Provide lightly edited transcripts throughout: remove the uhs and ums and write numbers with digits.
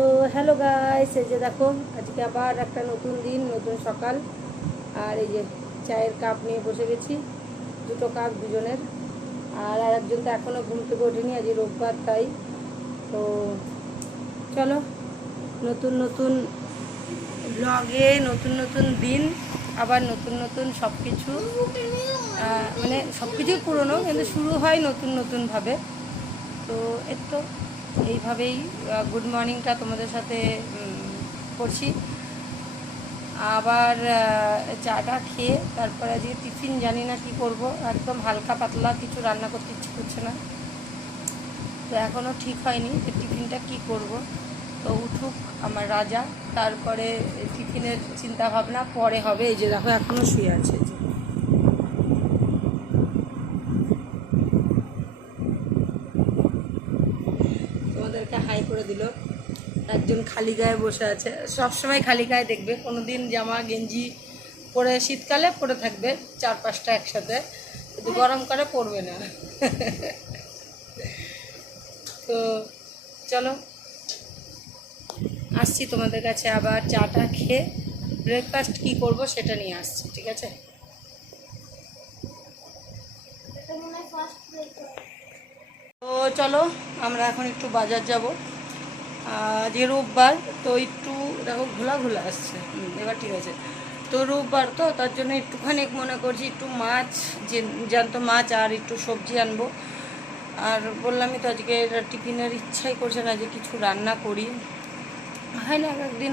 তো hello guys, এই যে দেখো আজকে আবার একটা নতুন দিন, নতুন সকাল। আর এই যে চায়ের কাপ নিয়ে বসে গেছি, দুটো কাপ দুজনের। আর একজন তো এখনও ঘুম থেকে ওঠেনি, আজ রোববার তাই। তো চলো, নতুন নতুন ব্লগে নতুন নতুন দিন, আবার নতুন নতুন সব কিছু, মানে সব কিছুই পুরনো কিন্তু শুরু হয় নতুন নতুনভাবে। তো এর তো এইভাবেই গুড মর্নিংটা তোমাদের সাথে করছি। আবার চাটা খেয়ে তারপরে আজকে টিফিন জানি না কি করব, একদম হালকা পাতলা কিছু রান্না করতে ইচ্ছে করছে না। তো এখনও ঠিক হয়নি যে টিফিনটা কি করব। তো উঠুক আমার রাজা, তারপরে টিফিনের চিন্তা ভাবনা পরে হবে। এই যে দেখো এখনও শুয়ে আছে, যে তোমাদেরকে হাই করে দিল। একজন খালি গায়ে বসে আছে, সবসময় খালি গায়ে দেখবে, কোনো দিন জামা গেঞ্জি পরে শীতকালে পরে থাকবে 4-5টা একসাথে, কিন্তু গরমকালে পরবে না। তো চলো আসছি তোমাদের কাছে, আবার চাটা খেয়ে ব্রেকফাস্ট কি করব সেটা নিয়ে আসছি, ঠিক আছে? তো চলো আমরা এখন একটু বাজার যাব, যে রোববার তো একটু দেখো ঘোলা ঘোলা আসছে, এবার ঠিক আছে। তো রোববার তো তার জন্য একটুখানি মনে করছি একটু মাছ, জ্যান্ত মাছ আর একটু সবজি আনবো। আর বললামই তো আজকে টিফিনের ইচ্ছাই করছে না যে কিছু রান্না করি, হয় না একদিন,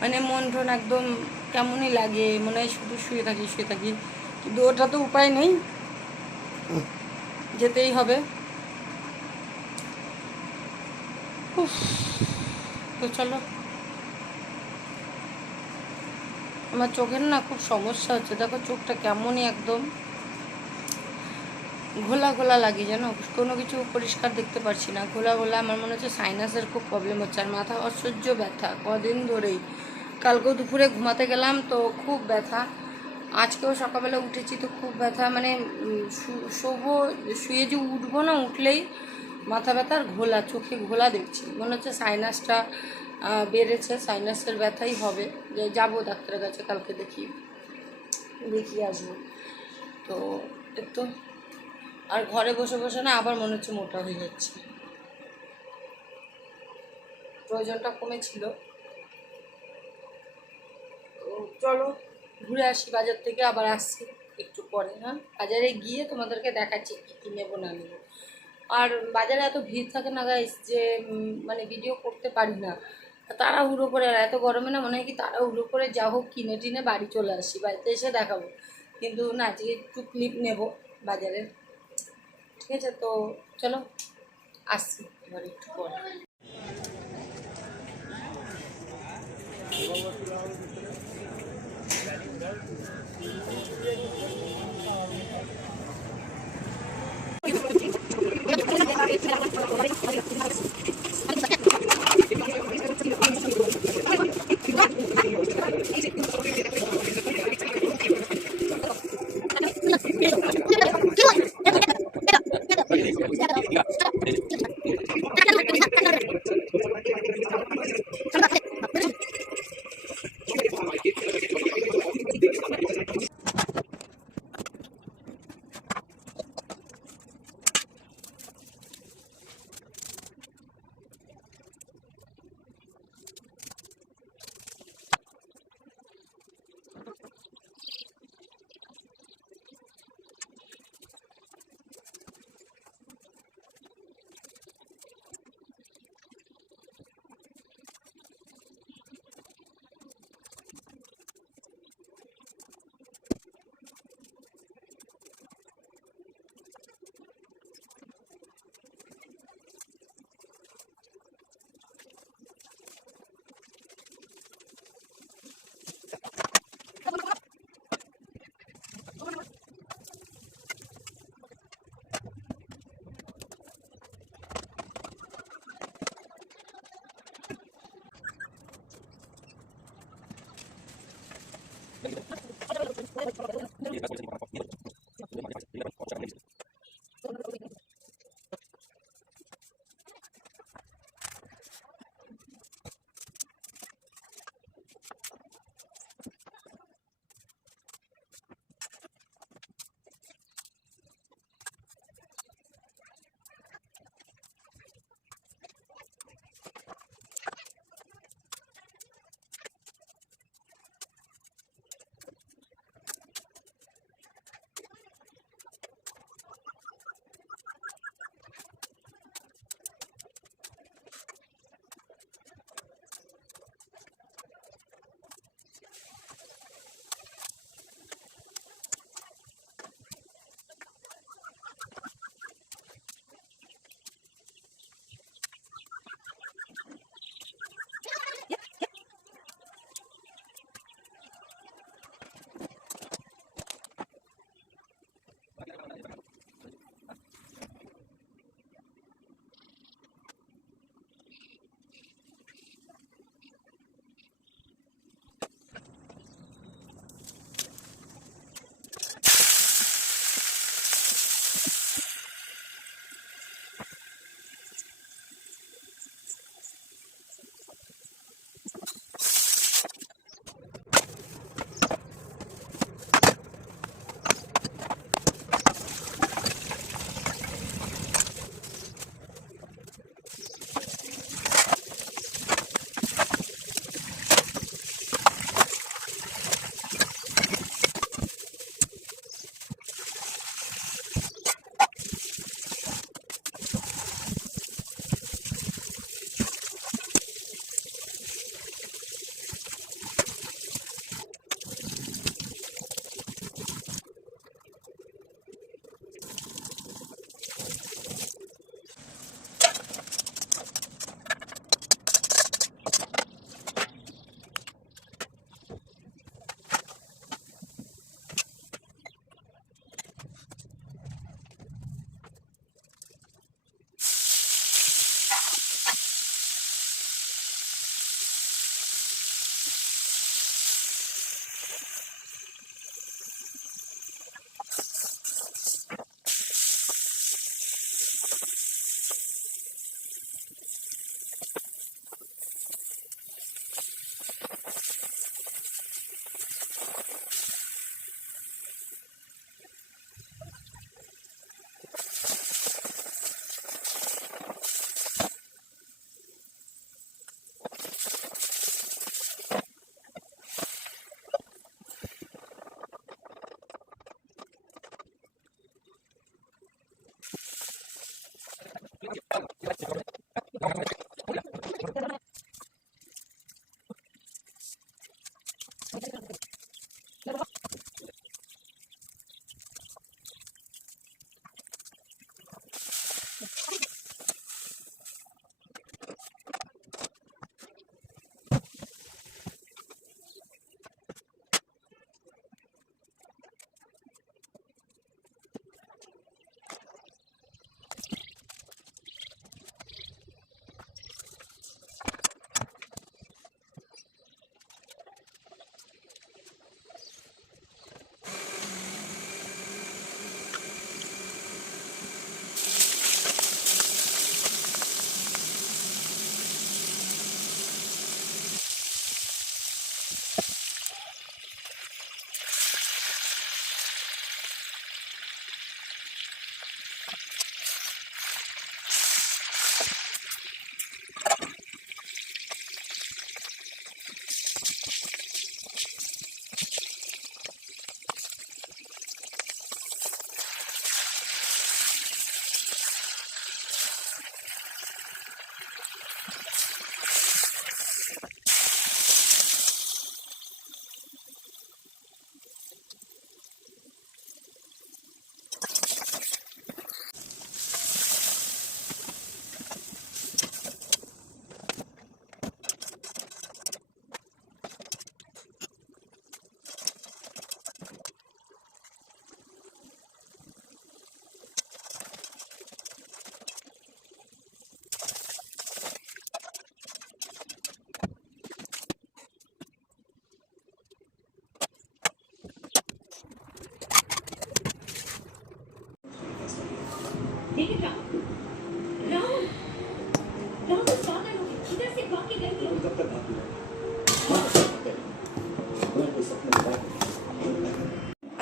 মানে মন টন একদম কেমনই লাগে, মনে হয় শুধু শুয়ে থাকি শুয়ে থাকি, কিন্তু ওটা তো উপায় নেই, যেতেই হবে। উফ, তো চলো। আমার চোখের না খুব সমস্যা হচ্ছে, দেখো চোখটা কেমনই একদম ঘোলা ঘোলা লাগে, জানো, কোনো কিছু পরিষ্কার দেখতে পারছি না, ঘোলা ঘোলা। আমার মনে হচ্ছে সাইনাসের খুব প্রবলেম হচ্ছে, আর মাথা অসহ্য ব্যথা কদিন ধরেই। কালকেও দুপুরে ঘুমাতে গেলাম তো খুব ব্যথা, আজকেও সকালবেলা উঠেছি তো খুব ব্যথা, মানে শোবো, শুয়ে যে উঠবো না, উঠলেই মাথা ব্যথা আর ঘোলা, চোখে ঘোলা দেখছি, মনে হচ্ছে সাইনাসটা বেড়েছে, সাইনাসের ব্যথাই হবে। যে যাবো ডাক্তারের কাছে কালকে, দেখিয়ে আসবো। তো একটু, আর ঘরে বসে বসে না আবার মনে হচ্ছে মোটা হয়ে যাচ্ছে, প্রয়োজনটা কমেছিল। তো চলো ঘুরে আসি বাজার থেকে, আবার আসছি একটু পরে। হ্যাঁ, বাজারে গিয়ে তোমাদেরকে দেখাচ্ছি কী কী নেবো না নেবো। আর বাজারে এত ভিড় থাকে না গাইস, যে মানে ভিডিও করতে পারি না, তাড়াহুড়ো করে। আর এত গরমে না মনে হয় কি তাড়াহুড়ো করে যা হোক কিনে টিনে বাড়ি চলে আসি, বাড়িতে এসে দেখাবো, কিন্তু না, আজকে একটু ক্লিপ নেবো বাজারের, ঠিক আছে? তো চলো আসছি এবার একটু পরে।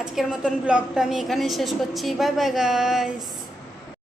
আজকের মতন ব্লগটা আমি এখানেই শেষ করছি। Bye bye guys.